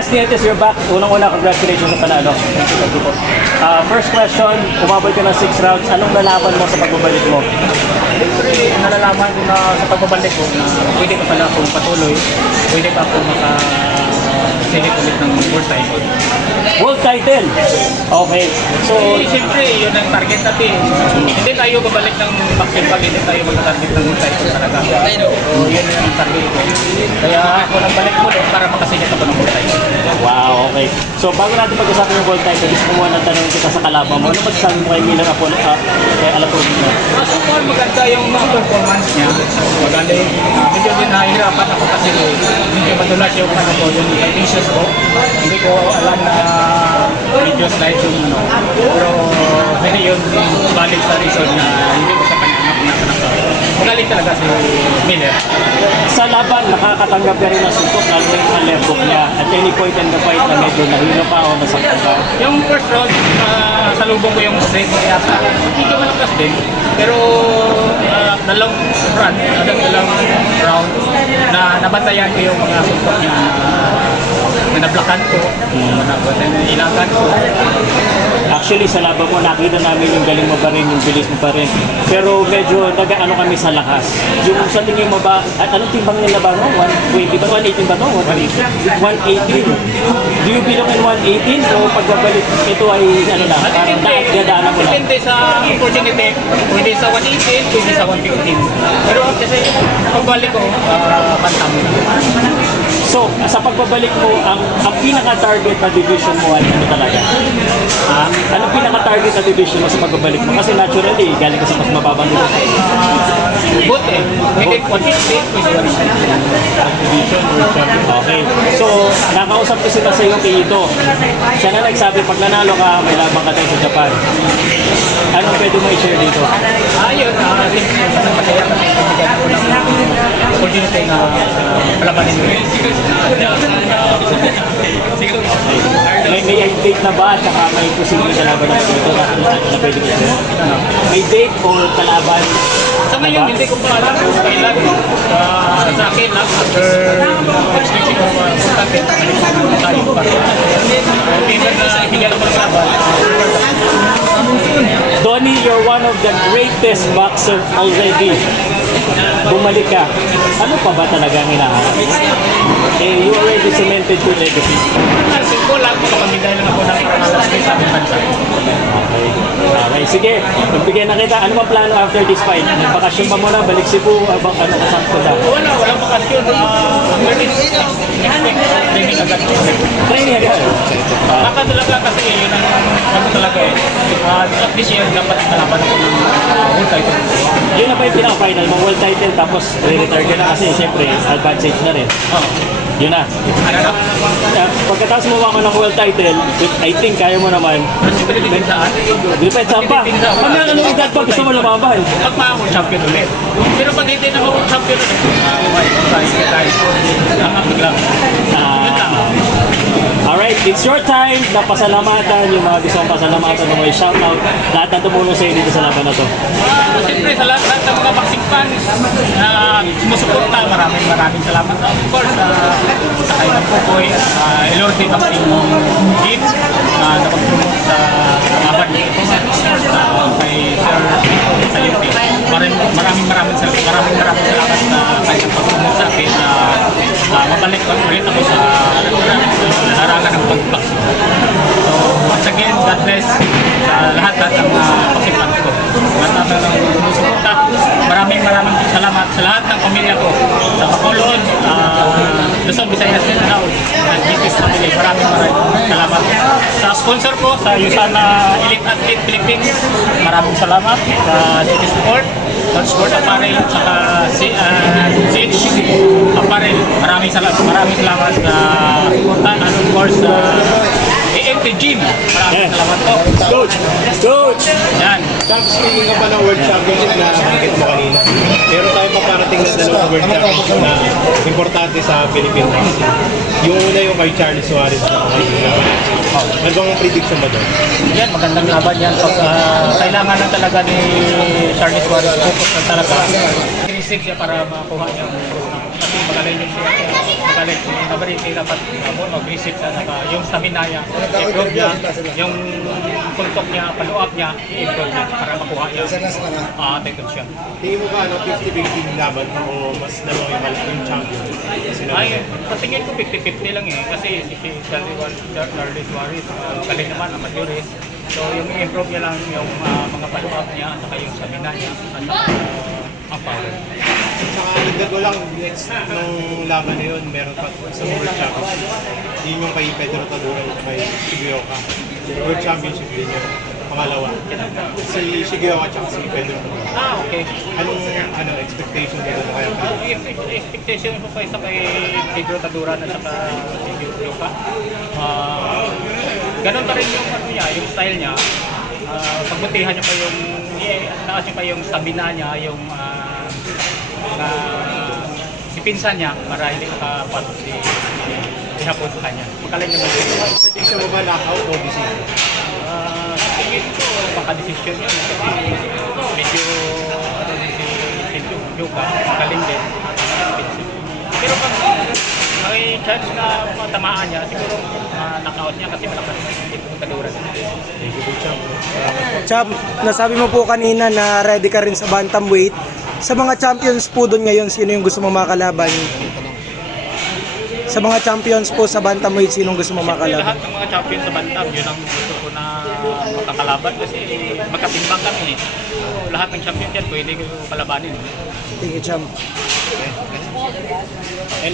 Yes, Nietes, you're back. Unang-una, congratulations sa panalo. Thank you, thank you po. Ah, first question, umabot ka ng 6 rounds. Anong nalaman mo sa pagbabalik mo? Siyempre, nalalaman ko na sa pagbabalik ko na pwede pa pala akong patuloy, pwede pa ako makasilip ulit ng world title. World title. Okay. So, So, siyempre, yun ang target natin. Hindi tayo babalik ng pag hindi tayo magta-target ng world title talaga. So, yun yung target ko. Kaya ako nang balik mo para makasilip ako ng world title. Okay. So, bago natin pag-usapan yung world title, gusto ko muna tanongin kita sa kalaban mo. Ano masasabi mo kay Milan Apol, uh, kay Alapogin mo? Ah, So far, maganda yung performance niya. Magaling. Uh, medyo din nahihirapan ako kasi medyo madulas yung ano ko, yung conditions ko. Hindi ko alam na medyo slight yung ano. Pero hindi yun valid sa reason na hindi Magaling talaga si Miller. Sa laban, nakakatanggap ka rin ng suntok lalo na yung left hook niya. At any point in the fight na medyo nahilo pa o nasaktan ka. Yung first round, uh, salubong ko yung straight na yata. Medyo malakas din. Pero uh, dalawang round, dalawang round na nabantayan ko yung mga suntok niya na nablakan ko, na ilangan ko. Actually, sa laban mo, nakita namin yung galing mo pa rin, yung bilis mo pa rin. Pero medyo nag-ano kami sa lakas. Yung sa tingin mo ba, at anong timbang nila ba? No? 120 ba? 118 ba to? 118. Do you belong in 118? O pagbabalik, ito ay ano na, parang daat gadaanan mo lang? Depende sa opportunity. Pwede sa 118, pwede sa 115. Pero kasi pagbalik ko, uh, bantam. So, sa pagbabalik mo, ang, ang pinaka-target na division mo ay ano talaga? Ah, ano pinaka-target na division mo sa pagbabalik mo? Kasi naturally, galing ka sa mas mababang division. Both eh. Pwede 115, pwede 118. Okay. So, nakausap ko sila sa iyo kay Ito. Siya na nagsabi, pag nanalo ka, may labang ka tayo sa Japan. Anong pwede mo i-share dito? Ayun, uh, opportunity na palabanin mo. May, may date na ba at saka may posibleng kalaban na dito na, na, na pwede mo i-share? May date o kalaban? Sa ngayon, hindi ko pa alam kung kailan. Uh, sa akin lang, after next week siguro uh, importante, balik tayo pa. Okay, na bigyan ko ng laban. Donnie, you're one of the greatest boxer already. Bumalik ka. Ano pa ba talaga ang hinahanap? Eh, you already cemented your legacy. Nasin ko lang, makapamigay lang ako ng pangalas sa aking bansa. Okay. Okay, sige. Magbigay na kita. Ano ba plano after this fight? Bakasyon ba muna? Balik Cebu? Abang ano kasama ko na? Wala, walang bakasyon. Uh, training agad. Training agad. Baka talaga kasi yun ang ano talaga eh. Uh, at this year, dapat kalaban ako ng world title. yun na ba yung pinaka-final mo? World title tapos re-retire ka na kasi siyempre advanced age na rin. Oh. Yun na. Uh, pagkatapos mo ako ng world title, which I think kaya mo naman, din saan? Depende sa pa. Na anong edad pa gusto mo lumaban? Pag ma-world champion ulit. Pero pag hindi na world champion ulit, why? Tayo, tayo. Ang lang. Ah, alright, it's your time na pasalamatan yung mga gusto pasalamatan ng may shoutout. Lahat na tumulong sa'yo dito sa laban na to. Ah, Siyempre, sa lahat ng mga boxing fans na sumusuporta, maraming maraming salamat. Of course, uh, sa kayo ng Pukoy, uh, Elorte Boxing Team, uh, na mag-promote sa laban nito. Uh, kay Sir sa UP. Maraming maraming maraming salamat, maraming maraming salamat na kayo sa pag-promote sa akin na uh, mabalik ko ulit ako sa larangan ng pag-boxing. So, once again, God bless sa lahat-lahat ng mga boxing fans ko. Lahat ng sumusuporta. Maraming maraming salamat sa lahat ng pamilya ko. Sa Bacolod, uh, Luzon, Visayas, Mindanao, at GT's family. Maraming maraming salamat. Sa sponsor ko, sa Yusana Elite Athlete Philippines, maraming salamat. Sa City Sport, Don Sport Apparel, saka si, uh, CH Apparel. Maraming salamat. Maraming salamat sa suporta. And of course, sa AMT Gym. Maraming salamat po. Coach! Coach! Yan. Tapos speaking ka pa ng World Championship na nakikit mo kanina, meron tayo paparating na dalawang World Championship na importante sa Philippine Boxing. Yung una yung kay Charlie Suarez na kay Ano bang prediction mo doon? Yan, magandang laban yan. Pag ah, kailangan na talaga ni Charlie Suarez, focus na talaga. Aggressive siya para makuha niya magaling yung siya. Magaling Navarrete dapat uh, mag-isip na naka, yung stamina niya, improve niya, yung kuntok niya, paluap niya, i-improve niya para makuha niya uh, title shot. Tingin mo ba ano, 50-50 laban o mas dalawa yung malaki yung champion? Kasi Ay, sa tingin ko 50-50 lang eh. Kasi si Charlie Suarez, uh, galing naman, amateurs. So yung improve niya lang yung uh, mga follow-up niya, at saka yung stamina niya, at saka uh, ang power. Saka dagdag ko lang, next nung laban na yun, meron pa sa World Championship. Yun yung kay Pedro Tadura at kay Shigeoka. World Championship din yun. Pangalawa. Si Shigeoka at si Pedro Tadura. Ah, okay. Anong ano, expectation mo doon kaya expect- expectation ko pa isa kay Pedro Taduran at saka si Yuka. Ah, ganun pa rin yung ano niya, yung style niya. Ah, pagbutihan niya pa yung eh, taas niya pa yung stamina niya, yung ah, na si pinsan niya, marahil hindi makapatos si si Hapon sa kanya. Magaling naman siya. Prediction mo ba knockout o decision? Ah, sa tingin ko, baka desisyon yun. Kasi medyo, ano si, si Luka, magaling din. Pero pag may chance na matamaan niya, siguro uh, knockout niya kasi malakas yung kaduran. Thank you, Champ. Salamat. Cham, nasabi mo po kanina na ready ka rin sa bantamweight. Sa mga champions po doon ngayon, sino yung gusto mo makalaban? Sa mga champions po sa bantamweight, sino gusto mo Siyempre makalaban? lahat ng mga champion sa Bantam, yun ang gusto ko na makakalaban kasi magkatimbang kami eh. Lahat ng champion dyan pwede ko kalabanin. Thank you, Cham. And